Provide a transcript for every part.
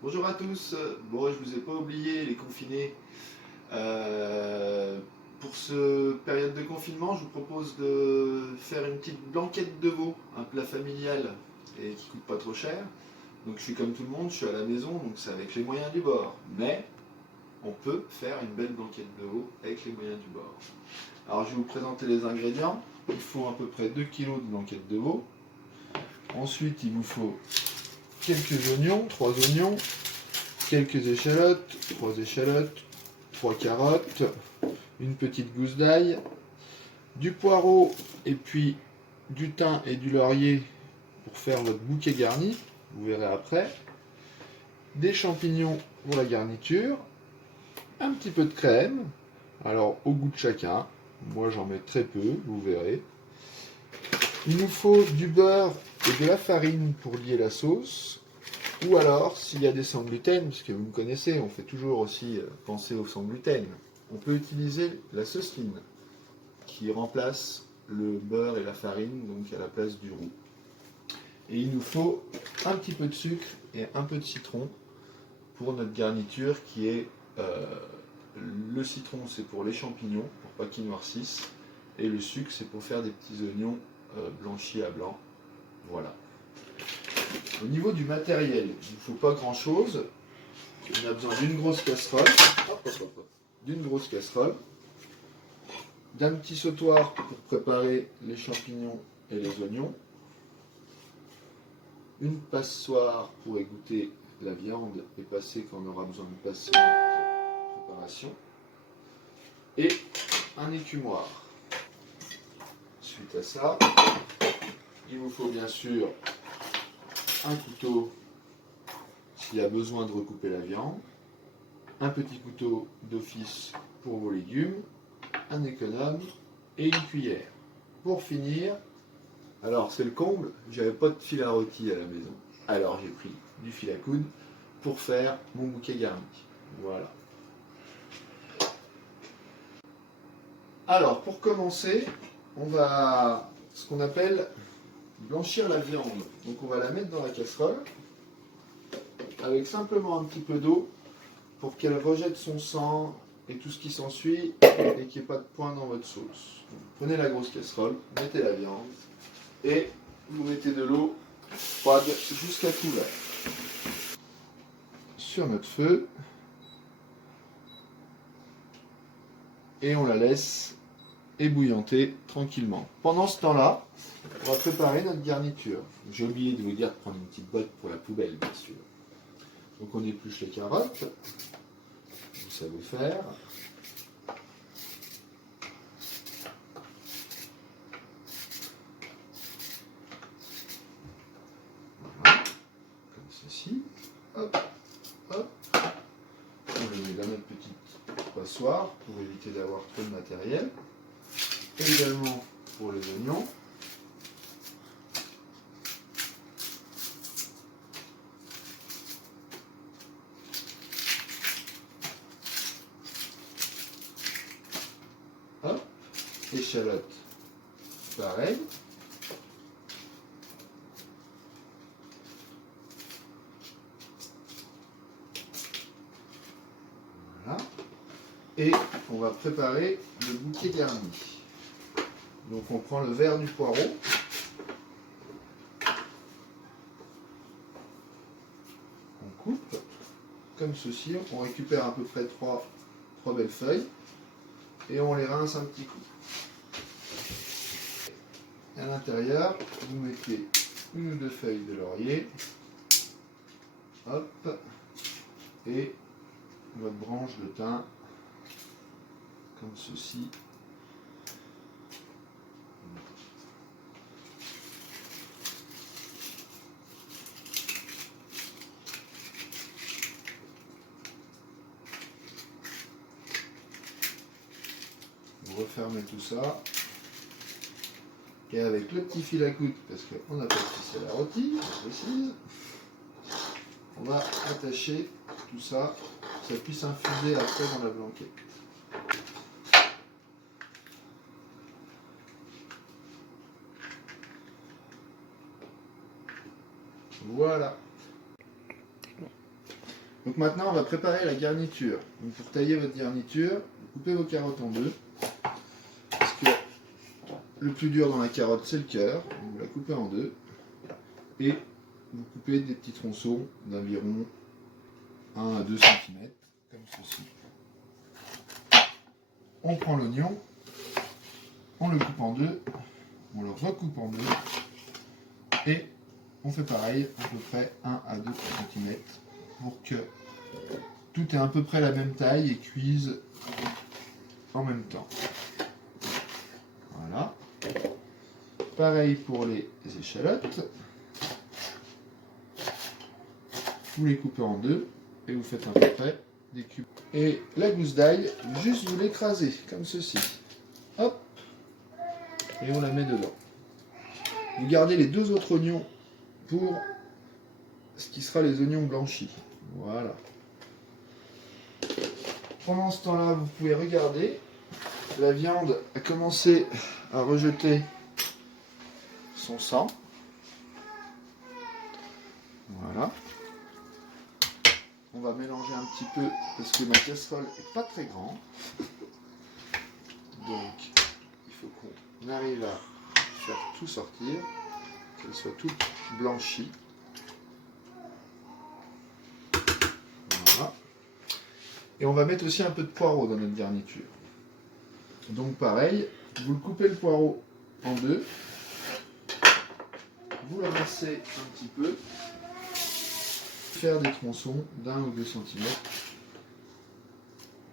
Bonjour à tous. Bon, je vous ai pas oublié les confinés. Euh, pour ce période de confinement, je vous propose de faire une petite blanquette de veau, un plat familial et qui coûte pas trop cher. Donc je suis comme tout le monde, je suis à la maison, donc c'est avec les moyens du bord. Mais on peut faire une belle blanquette de veau avec les moyens du bord. Alors je vais vous présenter les ingrédients. Il faut à peu près 2 kg de blanquette de veau. Ensuite, il vous faut quelques oignons, 3 oignons, quelques échalotes, 3 échalotes, 3 carottes, une petite gousse d'ail, du poireau et puis du thym et du laurier pour faire votre bouquet garni, vous verrez après, des champignons pour la garniture, un petit peu de crème, alors au goût de chacun, moi j'en mets très peu, vous verrez. Il nous faut du beurre et de la farine pour lier la sauce, ou alors s'il y a des sans gluten, parce que vous me connaissez, on fait toujours aussi penser aux sans gluten, on peut utiliser la saucine qui remplace le beurre et la farine, donc à la place du roux. Et il nous faut un petit peu de sucre et un peu de citron pour notre garniture qui est le citron c'est pour les champignons, pour pas qu'ils noircissent, et le sucre c'est pour faire des petits oignons blanchis à blanc. Voilà. Au niveau du matériel, il ne faut pas grand chose. On a besoin d'une grosse casserole, d'une grosse casserole, d'un petit sautoir pour préparer les champignons et les oignons, une passoire pour égoutter la viande et passer quand on aura besoin de passer notre préparation, et un écumoire. Suite à ça, il vous faut bien sûr un couteau s'il y a besoin de recouper la viande, un petit couteau d'office pour vos légumes, un économe et une cuillère. Pour finir, alors c'est le comble, j'avais pas de fil à rôti à la maison. Alors j'ai pris du fil à coudre pour faire mon bouquet garni. Voilà. Alors pour commencer, on va ce qu'on appelle blanchir la viande. Donc on va la mettre dans la casserole avec simplement un petit peu d'eau pour qu'elle rejette son sang et tout ce qui s'ensuit et qu'il n'y ait pas de points dans votre sauce. Donc, prenez la grosse casserole, mettez la viande et vous mettez de l'eau froide jusqu'à couvert. Sur notre feu et on la laisse ébouillanter tranquillement. Pendant ce temps-là, on va préparer notre garniture. J'ai oublié de vous dire de prendre une petite botte pour la poubelle, bien sûr. Donc on épluche les carottes, vous savez faire. Voilà, comme ceci. Hop, hop. On le met dans notre petite passoire pour éviter d'avoir trop de matériel. Également pour les oignons. Hop, échalote, pareil. Voilà. Et on va préparer le bouquet garni. Donc on prend le verre du poireau. On coupe comme ceci. On récupère à peu près 3 belles feuilles. Et on les rince un petit coup. À l'intérieur, vous mettez une ou deux feuilles de laurier. Hop. Et votre branche de thym. Comme ceci. Vous refermez tout ça. Et avec le petit fil à coudre, parce qu'on n'a pas de ficelle à rôti, je précise, on va attacher tout ça, pour que ça puisse infuser après dans la blanquette. Voilà. Donc maintenant, on va préparer la garniture. Donc pour tailler votre garniture, vous coupez vos carottes en deux. Parce que le plus dur dans la carotte, c'est le cœur. Vous la coupez en deux. Et vous coupez des petits tronçons d'environ 1 à 2 cm, comme ceci. On prend l'oignon, on le coupe en deux, on le recoupe en deux, et on fait pareil, à peu près 1 à 2 cm, pour que tout ait à peu près la même taille et cuise en même temps. Voilà. Pareil pour les échalotes. Vous les coupez en deux et vous faites à peu près des cubes. Et la gousse d'ail, juste vous l'écrasez comme ceci. Hop. Et on la met dedans. Vous gardez les deux autres oignons pour ce qui sera les oignons blanchis. Voilà. Pendant ce temps-là, vous pouvez regarder. La viande a commencé à rejeter son sang. Voilà. On va mélanger un petit peu parce que ma casserole n'est pas très grande. Donc, il faut qu'on arrive à faire tout sortir, qu'elle soit toute blanchie. Voilà. Et on va mettre aussi un peu de poireau dans notre garniture. Donc pareil, vous le coupez le poireau en deux, vous le rincez un petit peu, faire des tronçons d'1 ou 2 cm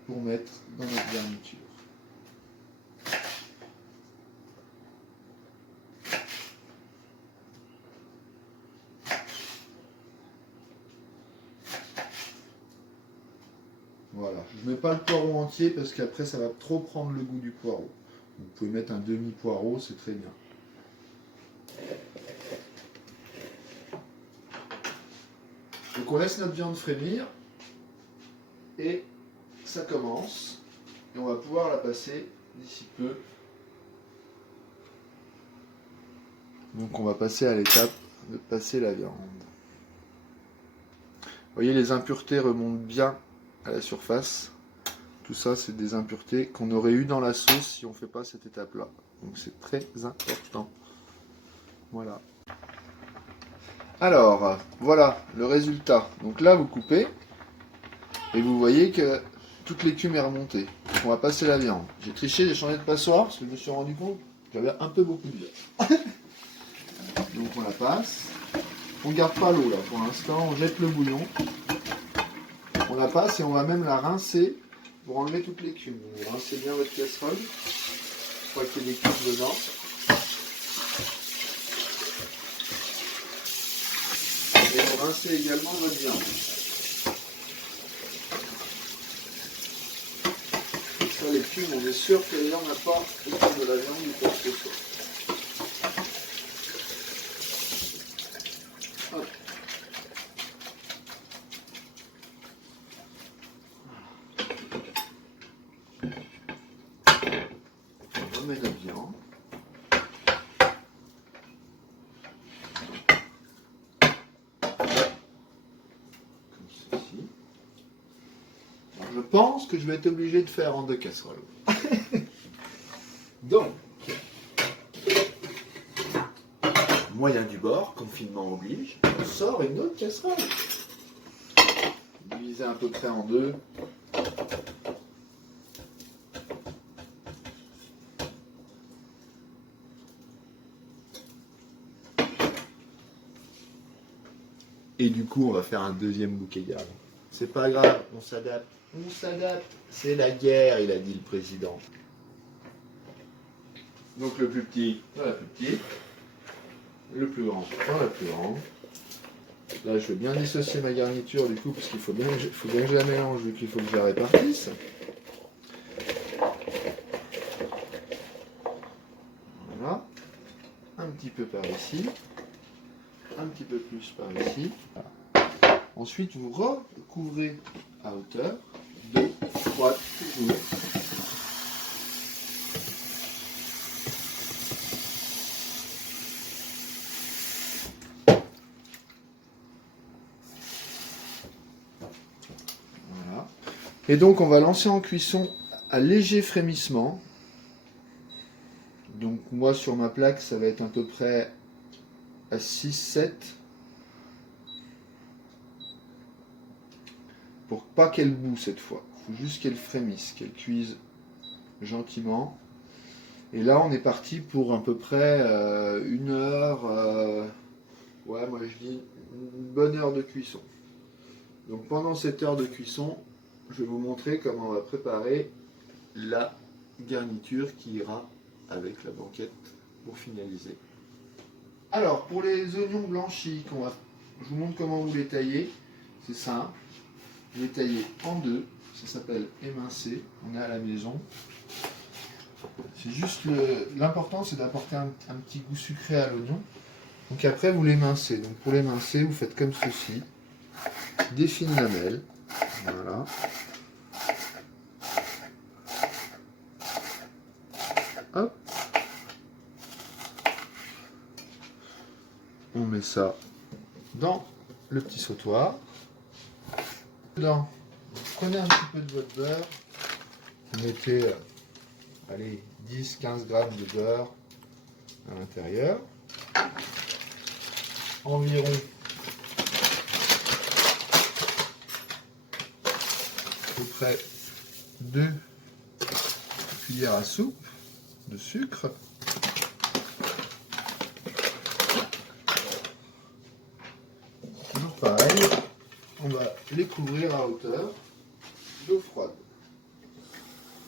pour mettre dans notre garniture. Voilà, je ne mets pas le poireau entier parce qu'après ça va trop prendre le goût du poireau. Vous pouvez mettre un demi-poireau, c'est très bien. Donc on laisse notre viande frémir et ça commence. Et on va pouvoir la passer d'ici peu. Donc on va passer à l'étape de passer la viande. Vous voyez, les impuretés remontent bien à la surface. Tout ça, c'est des impuretés qu'on aurait eu dans la sauce si on ne fait pas cette étape-là. Donc c'est très important. Voilà. Alors, voilà le résultat. Donc là, vous coupez et vous voyez que toute l'écume est remontée. Donc on va passer la viande. J'ai triché, j'ai changé de passoire parce que je me suis rendu compte que j'avais un peu beaucoup de viande. Donc on la passe. On ne garde pas l'eau là pour l'instant, on jette le bouillon. On la passe et on va même la rincer pour enlever toute l'écume. Vous rincez bien votre casserole pour qu'il y ait des cuves dedans. Et vous rincez également votre viande. Ça, l'écume, on est sûr qu'il n'y en a pas autour de la viande ou quoi que ce soit. Hop. On remet la viande. Je pense que je vais être obligé de faire en 2 casseroles. Donc, moyen du bord, confinement oblige, on sort une autre casserole. Divisé à peu près en deux. Et du coup, on va faire un deuxième bouquet garni. C'est pas grave, on s'adapte. On s'adapte. C'est la guerre, il a dit le président. Donc le plus petit dans la plus petite, le plus grand dans la plus grande. Là, je vais bien dissocier ma garniture du coup, parce qu'il faut bien que je la mélange, vu qu'il faut que je la répartisse. Voilà. Un petit peu par ici. Un petit peu plus par ici. Voilà. Ensuite, vous recouvrez à hauteur de froide toujours. Et donc on va lancer en cuisson à léger frémissement. Donc moi sur ma plaque ça va être à peu près à 6-7. Pour pas qu'elle boue cette fois. Il faut juste qu'elle frémisse, qu'elle cuise gentiment. Et là on est parti pour à peu près 1 heure. Ouais, moi je dis une bonne heure de cuisson. Donc pendant cette heure de cuisson, je vais vous montrer comment on va préparer la garniture qui ira avec la banquette pour finaliser. Alors pour les oignons blanchis, je vous montre comment vous les taillez. C'est simple. Vous les taillez en deux. Ça s'appelle émincer. On est à la maison. C'est juste l'important, c'est d'apporter un petit goût sucré à l'oignon. Donc après vous l'émincez. Donc pour l'émincer, vous faites comme ceci. Des fines lamelles. Voilà. Hop. On met ça dans le petit sautoir. Dedans, vous prenez un petit peu de votre beurre. Vous mettez allez, 10-15 grammes de beurre à l'intérieur. Environ à peu près 2 cuillères à soupe de sucre. Toujours pareil, on va les couvrir à hauteur d'eau froide.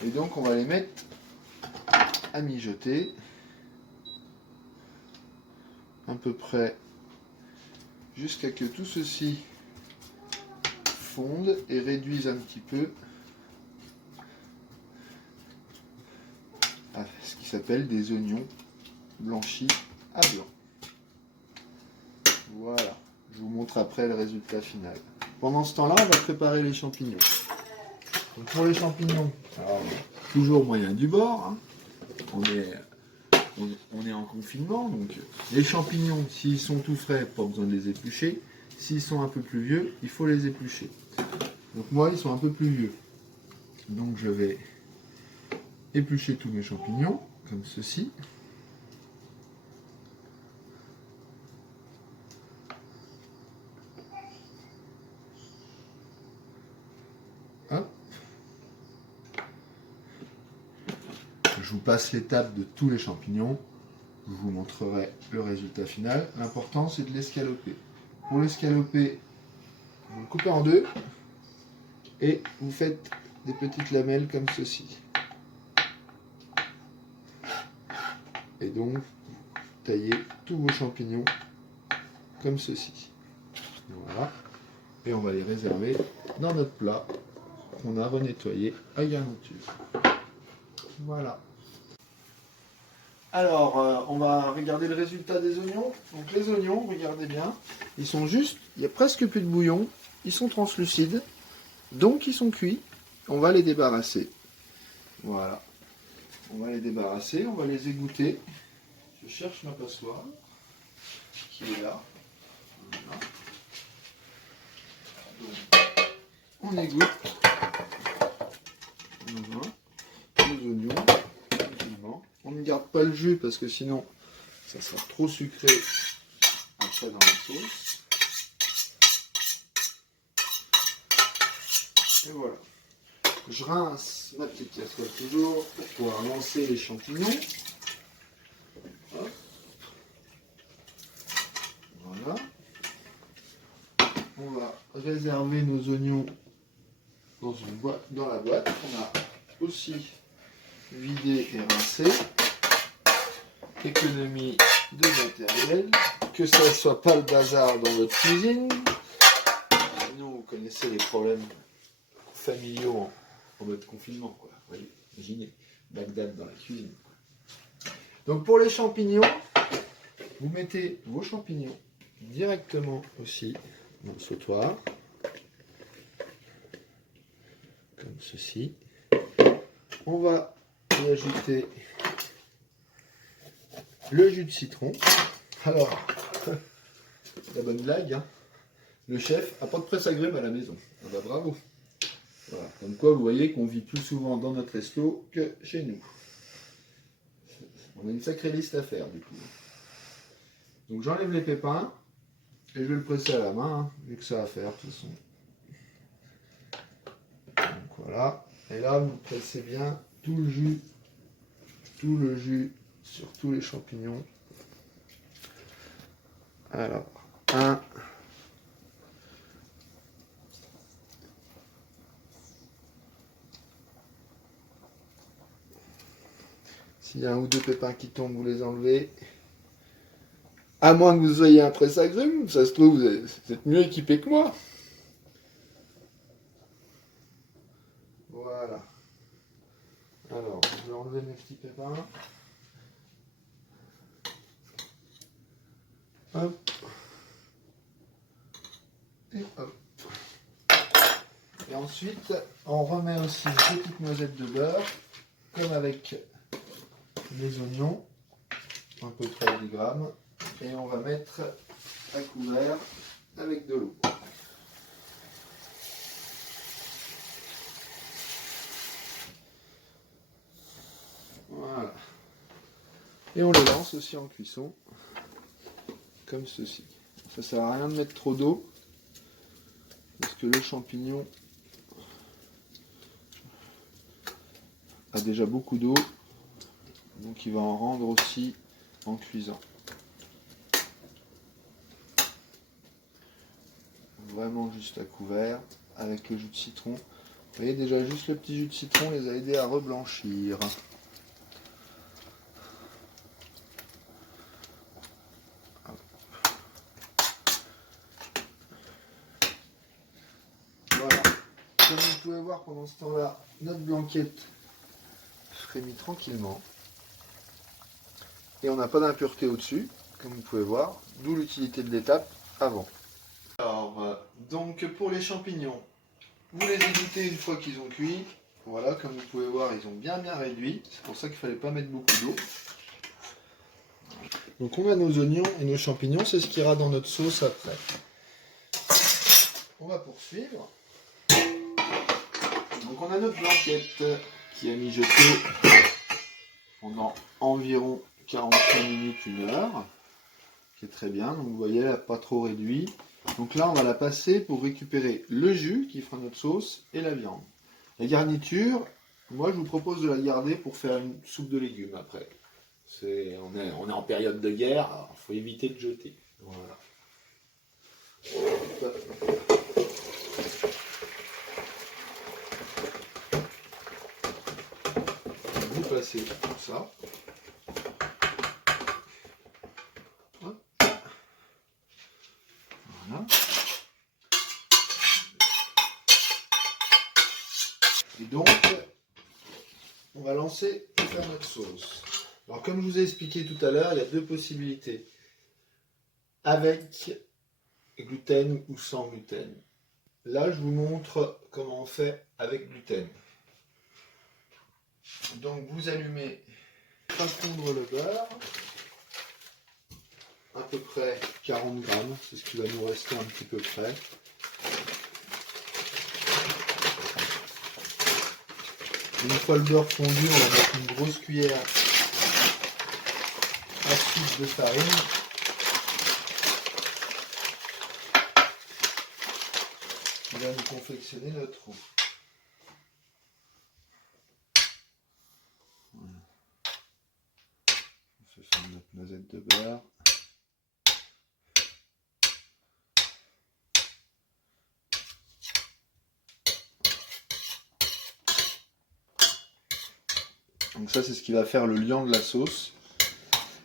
Et donc on va les mettre à mijoter à peu près jusqu'à que tout ceci fonde et réduise un petit peu à ce qui s'appelle des oignons blanchis à blanc. Voilà, je vous montre après le résultat final. Pendant ce temps-là, on va préparer les champignons. Donc pour les champignons, alors, toujours moyen du bord, hein. On est en confinement, donc les champignons, s'ils sont tout frais, pas besoin de les éplucher. S'ils sont un peu plus vieux, il faut les éplucher. Donc moi, ils sont un peu plus vieux. Donc je vais éplucher tous mes champignons, comme ceci. Hop. Je vous passe l'étape de tous les champignons. Je vous montrerai le résultat final. L'important, c'est de l'escaloper. Pour l'escaloper, vous le coupez en deux et vous faites des petites lamelles comme ceci. Et donc, vous taillez tous vos champignons comme ceci. Voilà. Et on va les réserver dans notre plat qu'on a renettoyé à garniture. Voilà. Alors, on va regarder le résultat des oignons. Donc les oignons, regardez bien, ils sont juste, il n'y a presque plus de bouillon, ils sont translucides, donc ils sont cuits. On va les débarrasser. Voilà. On va les débarrasser, on va les égoutter. Je cherche ma passoire, qui est là. Voilà. Donc, on égoutte. Voilà. Les oignons. On ne garde pas le jus parce que sinon ça sera trop sucré après dans la sauce. Et voilà. Je rince ma petite casserole toujours pour pouvoir lancer les champignons. Hop. Voilà. On va réserver nos oignons dans une boîte, dans la boîte. On a aussi vidé et rincé. Économie de matériel, que ça ne soit pas le bazar dans votre cuisine. Sinon, vous connaissez les problèmes familiaux en mode confinement, quoi. Vous voyez, imaginez, Bagdad dans la cuisine, quoi. Donc pour les champignons, vous mettez vos champignons directement aussi dans le sautoir, comme ceci. On va y ajouter le jus de citron. Alors, la bonne blague, hein. Le chef a pas de presse agrumes à la maison. Ah bah bravo. Voilà. Comme quoi, vous voyez qu'on vit plus souvent dans notre resto que chez nous. On a une sacrée liste à faire du coup. Donc j'enlève les pépins et je vais le presser à la main, hein, vu que ça à faire de toute façon. Donc voilà. Et là, vous pressez bien tout le jus sur tous les champignons. Alors, un. S'il y a un ou deux pépins qui tombent, vous les enlevez. À moins que vous soyez un presse agrumes, ça se trouve, vous êtes mieux équipé que moi. Voilà. Alors, je vais enlever mes petits pépins. Hop. Et hop. Et ensuite, on remet aussi une petite noisette de beurre, comme avec les oignons, à peu près 10 grammes. Et on va mettre à couvert avec de l'eau. Voilà. Et on les lance aussi en cuisson, comme ceci. Ça sert à rien de mettre trop d'eau, parce que le champignon a déjà beaucoup d'eau, donc il va en rendre aussi en cuisant. Vraiment juste à couvert, avec le jus de citron. Vous voyez déjà juste le petit jus de citron les a aidés à reblanchir. Voilà. Comme vous pouvez voir pendant ce temps-là, notre blanquette frémit tranquillement. Et on n'a pas d'impureté au-dessus, comme vous pouvez voir, d'où l'utilité de l'étape avant. Alors, donc pour les champignons, vous les égouttez une fois qu'ils ont cuit. Voilà, comme vous pouvez voir, ils ont bien réduit. C'est pour ça qu'il ne fallait pas mettre beaucoup d'eau. Donc on a nos oignons et nos champignons, c'est ce qui ira dans notre sauce après. On va poursuivre. Donc on a notre blanquette qui a mijoté pendant environ 45 minutes, 1 heure, qui est très bien. Donc vous voyez, elle n'a pas trop réduit. Donc là, on va la passer pour récupérer le jus qui fera notre sauce et la viande. La garniture, moi je vous propose de la garder pour faire une soupe de légumes après. On est en période de guerre, il faut éviter de jeter. Voilà. Vous passez tout ça. Voilà. Et donc, on va lancer et faire notre sauce. Alors comme je vous ai expliqué tout à l'heure, il y a deux possibilités. Avec gluten ou sans gluten. Là, je vous montre comment on fait avec gluten. Donc vous allumez, pas fondre le beurre, à peu près 40 grammes, c'est ce qui va nous rester un petit peu près. Une fois le beurre fondu, on va mettre une grosse cuillère à soupe de farine. Qui va nous confectionner notre roux. Voilà. On fait fondre notre noisette de beurre. Donc ça, c'est ce qui va faire le liant de la sauce.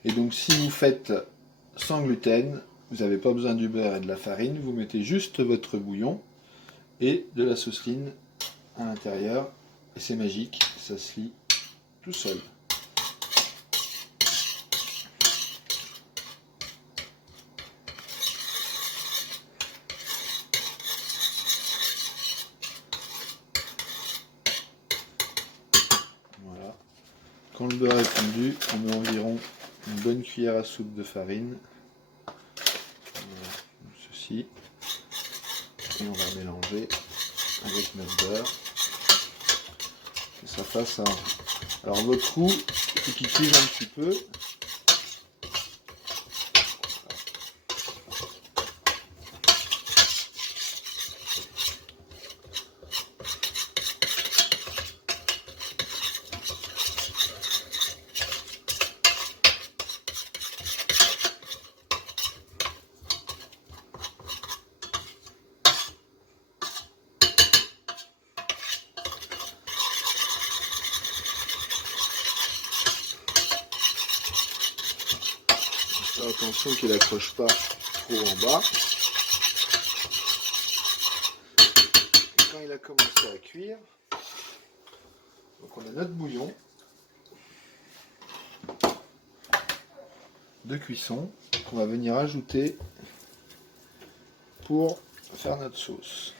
Et donc si vous faites sans gluten, vous n'avez pas besoin du beurre et de la farine, vous mettez juste votre bouillon et de la sauceline à l'intérieur. Et c'est magique, ça se lie tout seul. Voilà. Quand le beurre est fondu, on met environ une bonne cuillère à soupe de farine. Voilà, comme ceci. Et on va mélanger. avec notre beurre. Que ça fasse un... Alors votre roux, il faut qu'il cuise un petit peu. Attention qu'il n'accroche pas trop en bas. Et quand il a commencé à cuire, donc on a notre bouillon de cuisson qu'on va venir ajouter pour faire notre sauce.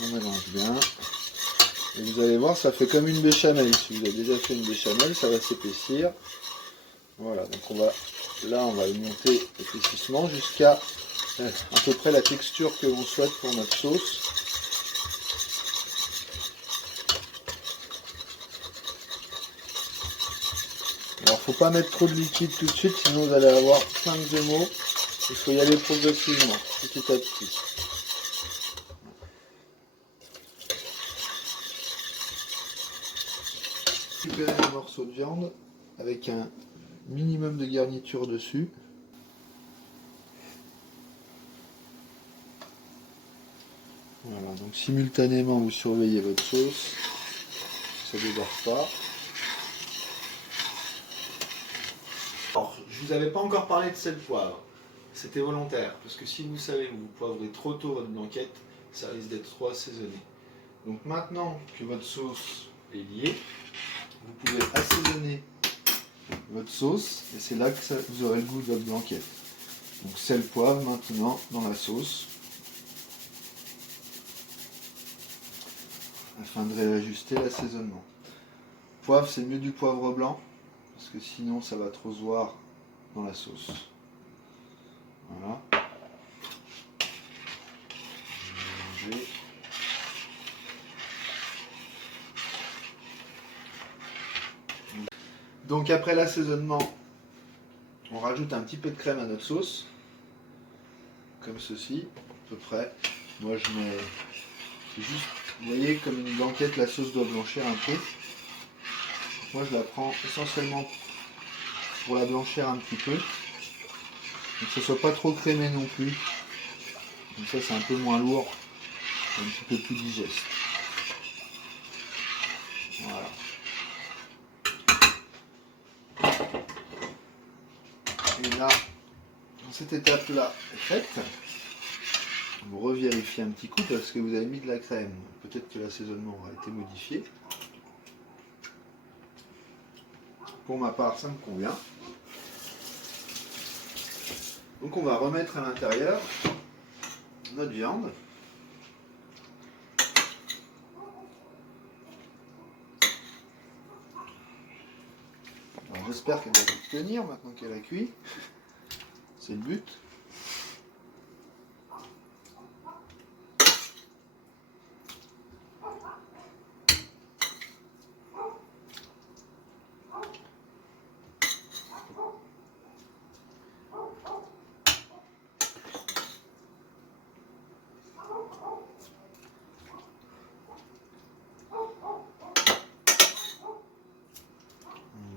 On mélange bien. Et vous allez voir, ça fait comme une béchamel. Si vous avez déjà fait une béchamel, ça va s'épaissir. Voilà, donc on va monter l'épaississement jusqu'à à peu près la texture que l'on souhaite pour notre sauce. Alors faut pas mettre trop de liquide tout de suite, sinon vous allez avoir plein de émaux. Il faut y aller progressivement, petit à petit. Récupérer un morceau de viande avec un minimum de garniture dessus. Voilà, donc simultanément vous surveillez votre sauce, ça ne déborde pas. Alors, je vous avais pas encore parlé de sel poivre, c'était volontaire, parce que si vous savez que vous poivrez trop tôt votre blanquette, ça risque d'être trop assaisonné. Donc maintenant que votre sauce est liée, vous pouvez assaisonner votre sauce et c'est là que vous aurez le goût de votre blanquette. Donc sel, poivre maintenant dans la sauce afin de réajuster l'assaisonnement. Poivre, c'est mieux du poivre blanc parce que sinon ça va trop se voir dans la sauce. Voilà. Mélanger. Donc après l'assaisonnement, on rajoute un petit peu de crème à notre sauce, comme ceci, à peu près. Moi je mets, c'est juste, vous voyez comme une blanquette, la sauce doit blanchir un peu. Donc moi je la prends essentiellement pour la blanchir un petit peu, donc que ce soit pas trop crémé non plus. Comme ça c'est un peu moins lourd, un petit peu plus digeste. Voilà. Et là, quand cette étape-là est faite, vous revérifiez un petit coup parce que vous avez mis de la crème. Peut-être que l'assaisonnement aura été modifié. Pour ma part, ça me convient. Donc on va remettre à l'intérieur notre viande. J'espère qu'elle va tenir maintenant qu'elle a cuit. C'est le but.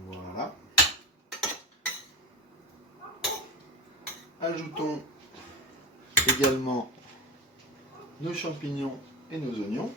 Voilà. Ajoutons également nos champignons et nos oignons.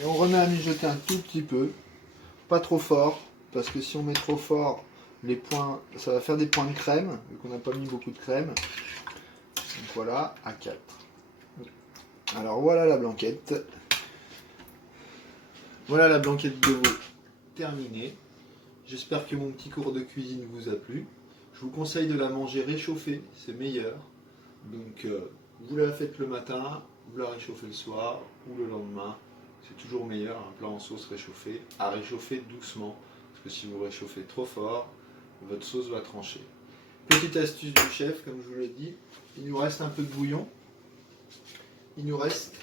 Et on remet à mijoter un tout petit peu, pas trop fort, parce que si on met trop fort, les points, ça va faire des points de crème, vu qu'on n'a pas mis beaucoup de crème. Donc voilà, à 4. Alors voilà la blanquette. Voilà la blanquette de veau terminée. J'espère que mon petit cours de cuisine vous a plu. Je vous conseille de la manger réchauffée, c'est meilleur. Donc vous la faites le matin, vous la réchauffez le soir ou le lendemain. C'est toujours meilleur, un plat en sauce réchauffé, à réchauffer doucement. Parce que si vous réchauffez trop fort, votre sauce va trancher. Petite astuce du chef, comme je vous l'ai dit, il nous reste un peu de bouillon. Il nous reste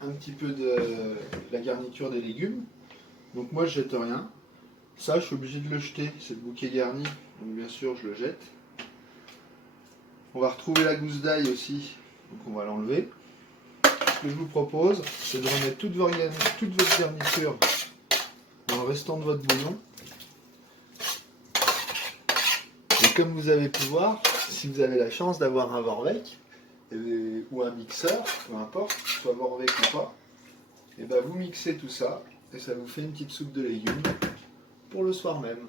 un petit peu de la garniture des légumes. Donc moi je jette rien. Ça je suis obligé de le jeter, c'est le bouquet garni. Donc bien sûr je le jette. On va retrouver la gousse d'ail aussi. Donc on va l'enlever. Ce que je vous propose, c'est de remettre toute votre garniture dans le restant de votre bouillon. Et comme vous avez pu voir, si vous avez la chance d'avoir un Vorwerk ou un mixeur, peu importe, soit Vorwerk ou pas, et ben vous mixez tout ça et ça vous fait une petite soupe de légumes pour le soir même.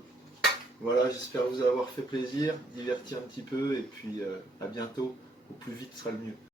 Voilà, j'espère vous avoir fait plaisir, diverti un petit peu et puis à bientôt, au plus vite sera le mieux.